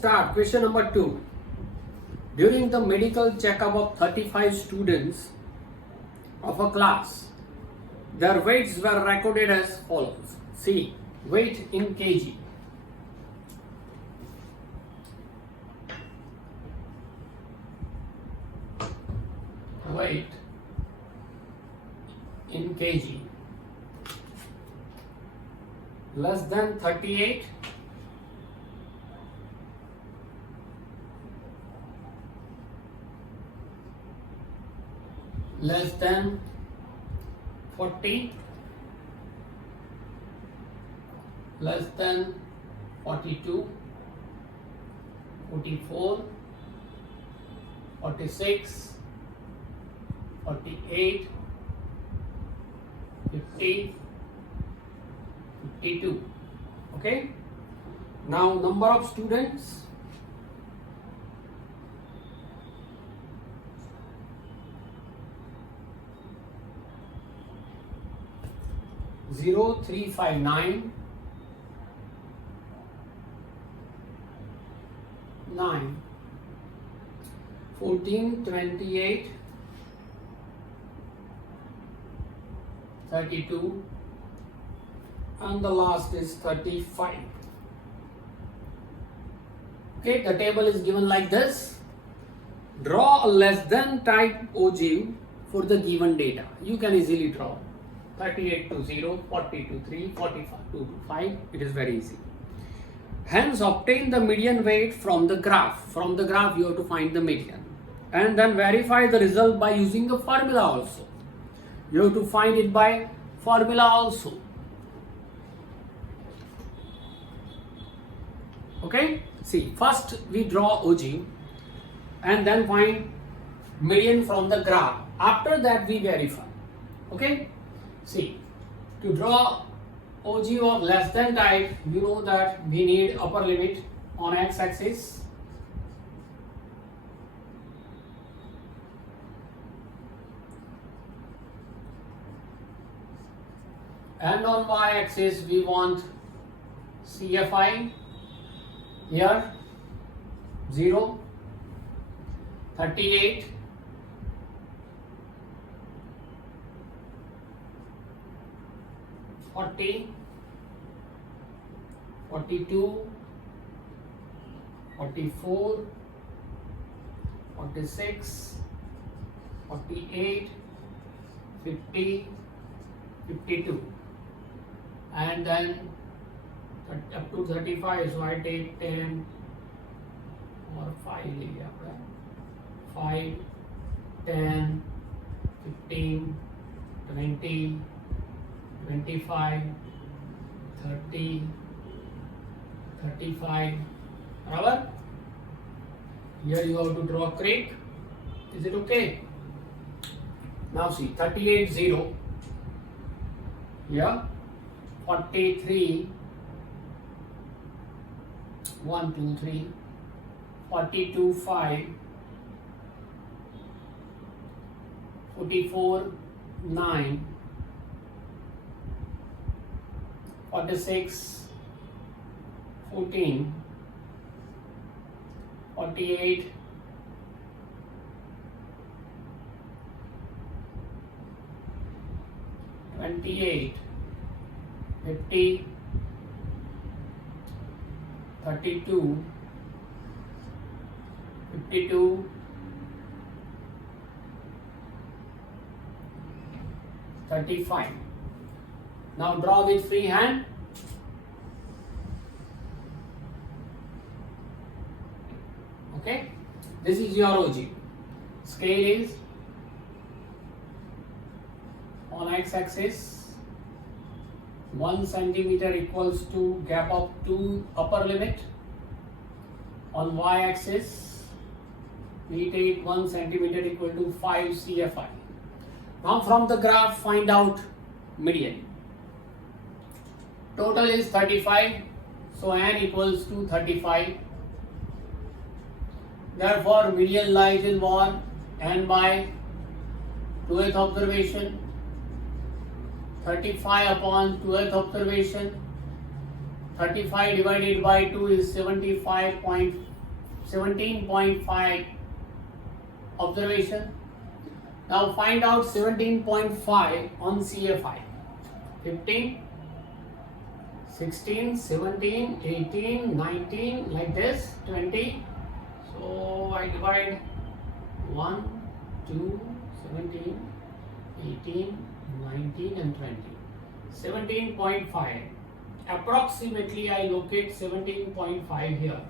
start. Question number 2. During the medical checkup of 35 students of a class, their weights were recorded as follows. See, weight in kg. Weight in kg. Less than 38. Less than 40. Less than 42. 44. 46. 48. 50. 52. Okay. Now number of students. Zero, 3, 5, 9, 9, 14, 28, 32, and the last is 35. Okay, the table is given like this. Draw a less than type ogive for the given data. You can easily draw 38 to 0, 40 to 3, 45 to 5. It is very easy. Hence, obtain the median weight from the graph. From the graph, you have to find the median. And then verify the result by using a formula also. You have to find it by formula also. Okay? See, first we draw ogive and then find median from the graph. After that we verify. Okay? See, to draw ogive of less than type, you know that we need upper limit on x-axis. And on y-axis we want CFI. Here 0, 38, 40, 42, 44, 46, 48, 50, 52, and then up to 35. So I take 10 or 5 area, 5, 10, 15, 20, 25, 30, 35. Barabar? Here you have to draw a creek. Is it okay? Now see, 38, 0. Here, 43, 1, 2, 3, 42, 5, 44, 9, 46, 14, 48, 28, 50, 32, 52, 35. Now draw with free hand. Okay, this is your ogive. Scale is on x-axis. 1 centimeter equals to gap of 2 upper limit. On y-axis, we take 1 centimeter equal to 5 CFI. Now from the graph, find out median. Total is 35, so n equals to 35. Therefore, median lies in what? N by 12th observation. 35 upon 12th observation. 35 divided by 2 is 17.5 observation. Now find out 17.5 on CFI. 15, 16, 17, 18, 19, like this, 20. So I divide 1, 2, 17, 18, 19 and 20. 17.5. Approximately I locate 17.5 here.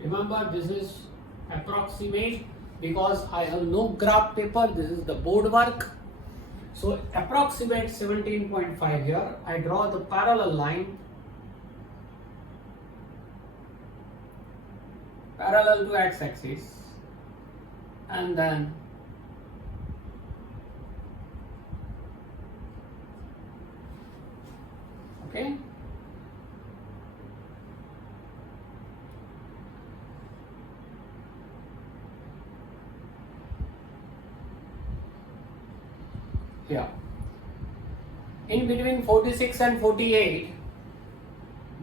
Remember, this is approximate because I have no graph paper. This is the board work. So approximate 17.5 here. I draw the parallel line parallel to x-axis, and then okay. Here, in between 46 and 48,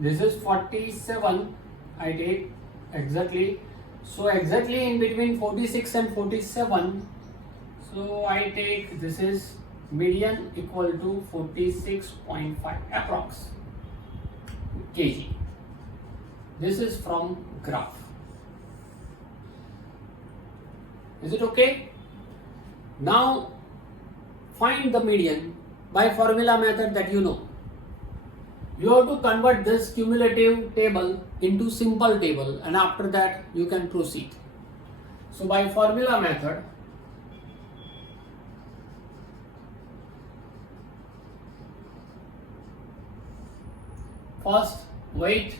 this is 47, I take exactly. So exactly in between 46 and 47, so I take, this is median equal to 46.5 approx kg. This is from graph. Is it okay? Now find the median by formula method that you know. You have to convert this cumulative table into simple table, and after that you can proceed. So by formula method, first weight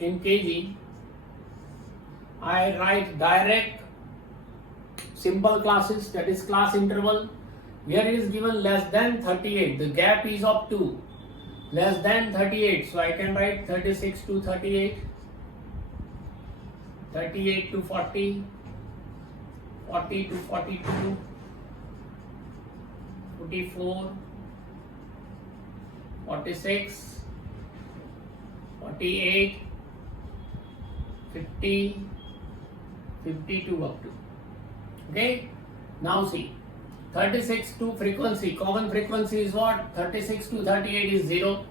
in kg, I write direct simple classes, that is class interval, where it is given less than 38, the gap is of 2, less than 38, so I can write 36 to 38, 38 to 40, 40 to 42, 44, 46, 48, 50, 52 up to. Okay, now see, 36 to frequency, common frequency is what? 36 to 38 is 0,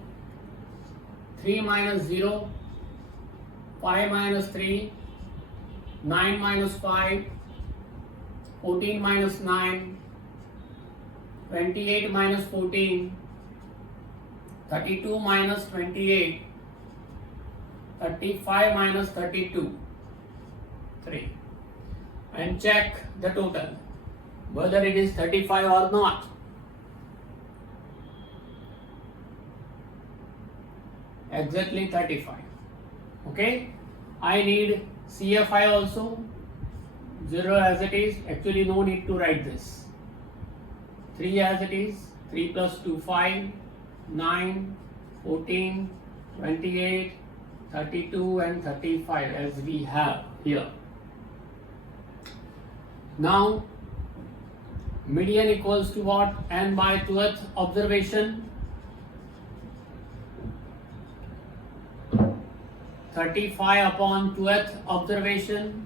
3 minus 0, 5 minus 3, 9 minus 5, 14 minus 9, 28 minus 14, 32 minus 28, 35 minus 32, 3. And check the total, whether it is 35 or not. Exactly 35. Okay, I need CFI also, 0 as it is, actually no need to write this, 3 as it is, 3 plus 2, 5, 9, 14, 28, 32 and 35 as we have here. Now median equals to what? N by 12th observation, 35 upon 12th observation,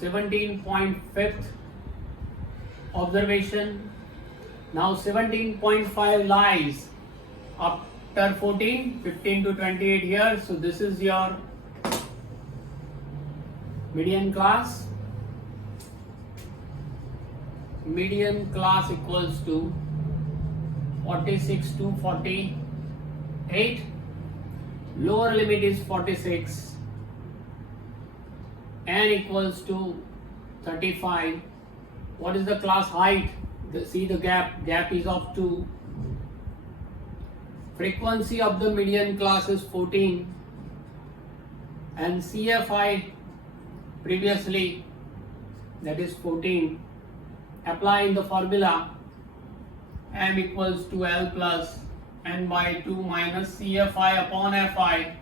17.5th observation. Now 17.5 lies after 14, 15 to 28 here. So this is your median class. Median class equals to 46 to 48. Lower limit is 46. N equals to 35. What is the class height? See the gap is of 2. Frequency of the median class is 14. And CFI previously, that is 14. Applying the formula, M equals to L plus N by 2 minus CFI upon FI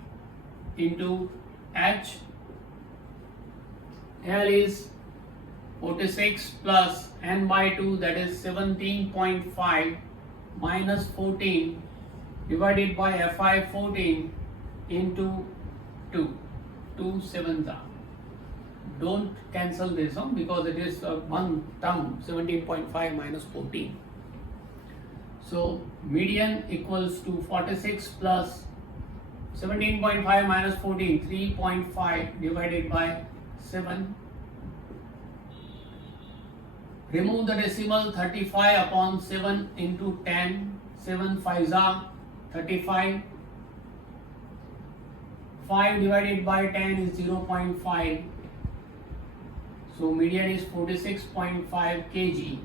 into H. L is 46 plus N by 2, that is 17.5 minus 14 divided by fi 14 into 2. 2 sevens are. Don't cancel this because it is one term, 17.5 minus 14. So median equals to 46 plus 17.5 minus 14, 3.5 divided by 7. Remove the decimal, 35 upon 7 into 10, 7 5s are 35. 5 divided by 10 is 0.5. So median is 46.5 kg.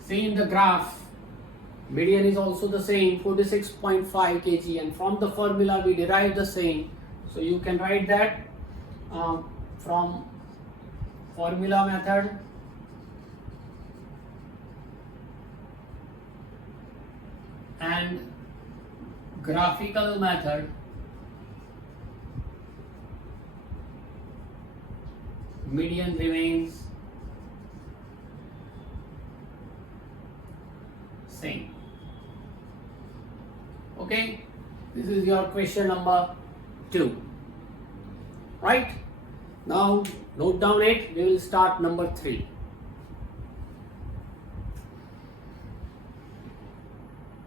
See in the graph, median is also the same, 46.5 kg, and from the formula we derive the same. So you can write that from formula method and graphical method. Median remains same. Okay, this is your question number 2. Right? Now note down it. We will start number 3.